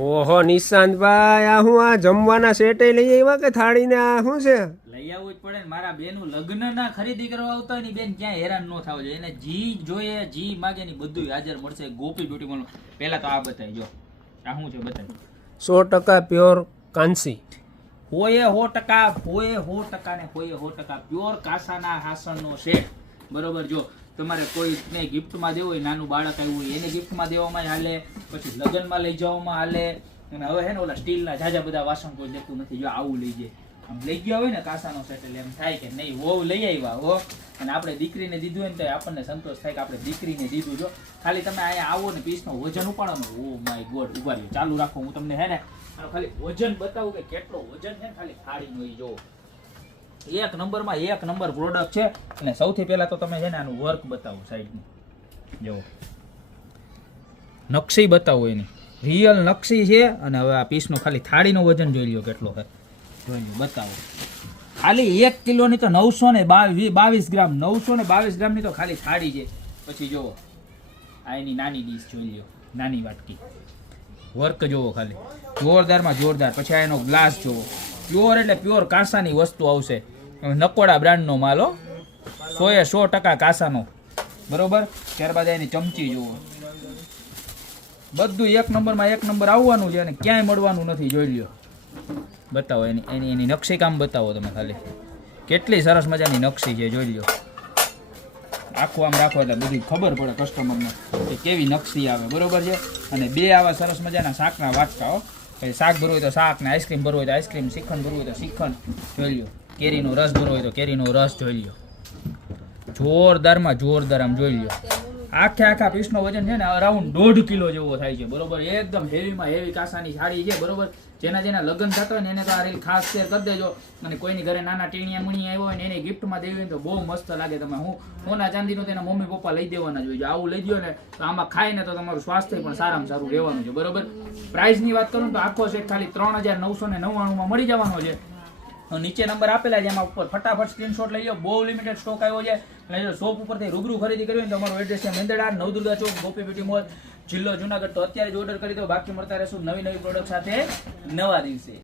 ઓહો નિશાંતભાઈ આ હું આ જમવાના સેટે લઈ આવ્યા કે થાળીને આ શું છે? લઈ આવવું જ પડે ને મારા બેનું લગ્ન ના ખરીદી કરવા આવતા હોય ને બેન ક્યાંય હેરાન ન થવું જોઈએ. એને જી જોઈએ જી માગે ની બધું હાજર મળશે. ગોપી બ્યુટી મોલ પહેલા તો આ બતાવી જો. આ શું છે બતાવી? સો ટકા પ્યોર કાંસી. હોએ હો ટકા હોયે હો ટકા ને હોયે હો ટકા. પ્યોર કાસાના હાસનનો સેટ. બરોબર જો. તમારે કોઈને ગિફ્ટમાં દેવું હોય, નાનું બાળક આવ્યું હોય, એને ગિફ્ટમાં દેવામાં હાલે, પછી લગ્નમાં લઈ જવામાં હાલે. અને હવે હે ને ઓલા સ્ટીલના જાજા બધા વાસણ કોઈ લેતું નથી, જો આવું લઈ જાય. આમ લઈ ગયા હોય ને કાસાનો સેટલ એમ થાય કે નહીં હો લઈ આવ્યા, હો. અને આપણે દીકરીને દીધું હોય ને તો આપણને સંતોષ થાય કે આપણે દીકરીને દીધું, જો. ખાલી તમે અહીંયા આવો ને પીસનો વજન ઉપાડો ઓ માય ગોડ, ઊભા ચાલુ રાખો, હું તમને હે ને, ખાલી વજન બતાવું કે કેટલો વજન છે ખાલી ખાડી જોઈ જોવો એક નંબરમાં એક નંબર પ્રોડક્ટ છે. અને સૌથી પહેલા તો તમે છે ને આનું વર્ક બતાવો સાઈડનું. જુઓ. નકશી બતાવો એની. રિયલ નકશી છે અને હવે આ પીસનો ખાલી થાળીનો વજન જોઈ લો કેટલો છે. જોઈ લો બતાવો. ખાલી એક કિલોની તો નવસો ને બાવીસ ગ્રામ, નવસો ને બાવીસ ગ્રામની તો ખાલી થાળી છે. પછી જુઓ. આ એની નાની ડીશ જોઈ લો નાની વાટકી. વર્ક જોવો ખાલી. જોરદારમાં જોરદાર. પછી આ એનો ગ્લાસ જોવો પ્યોર એટલે પ્યોર કાંસાની વસ્તુ આવશે. નકોડા બ્રાન્ડનો માલ સોએ સો ટકા કાસાનો. બરોબર? ત્યારબાદ એની ચમચી જુઓ. બધું એક નંબરમાં એક નંબર આવવાનું છે અને ક્યાંય મળવાનું નથી, જોઈ લ્યો. બતાવો, એની એની એની નકશી કામ બતાવો તમે ખાલી. કેટલી સરસ મજાની નકશી છે, જોઈ લ્યો. આખું આમ રાખો એટલે બધી ખબર પડે કસ્ટમરને કે કેવી નકશી આવે, બરોબર છે? અને બે આવા સરસ મજાના શાકના વાટકા, હો. શાક ભરવું હોય તો શાક ને આઈસ્ક્રીમ ભરવું હોય તો આઈસ્ક્રીમ શ્રીખંડ ભરવું હોય તો શ્રીખંડ જોઈ લ્યો. કેરીનો રસ ભરવો હોય તો કેરીનો રસ જોઈ લ્યો. જોરદારમાં જોરદાર આમ જોઈ લ્યો. આખે આખા પીસનો વજન છે ને અરાઉન્ડ દોઢ કિલો જેવો થાય છે. બરોબર? એકદમ હેવીમાં હેવી કાસાની સાડી છે. બરોબર? જેના જેના લગ્ન થતા હોય ને એને તો આ રીલ ખાસ શેર કરી દેજો. અને કોઈની ઘરે નાના ટીણિયા મણીયા આવ્યો હોય ને એને ગિફ્ટમાં દેવી હોય તો બહુ મસ્ત લાગે તમે હું સોના ચાંદીનું તેના મમ્મી પપ્પા લઈ દેવાના જોઈએ આવું લઈ દો ને તો આમાં ખાય ને તો તમારું સ્વાસ્થ્ય પણ સારામાં સારું રહેવાનું છે. બરોબર? પ્રાઇસની વાત કરું તો આખો સેટ ખાલી ત્રણ હજાર નવસો ને નવ્વાણુંમાં મળી જવાનો છે. નીચે નંબર આપેલા છે, એમાં ઉપર ફટાફટ સ્ક્રીનશોટ લઈ લો બહુ લિમિટેડ સ્ટોક આવ્યો છે. એટલે શોપ ઉપરથી રૂબરૂ ખરીદી કરવી તો અમારો એડ્રેસ છે મેંદડા નવદુર્ગા ચોક, ગોપી બ્યુટી મોલ, જિલ્લો જુનાગઢ. તો અત્યારે જ ઓર્ડર કરી દો. બાકી મળતા રહેશું નવી નવી પ્રોડક્ટ સાથે નવા દિવસે.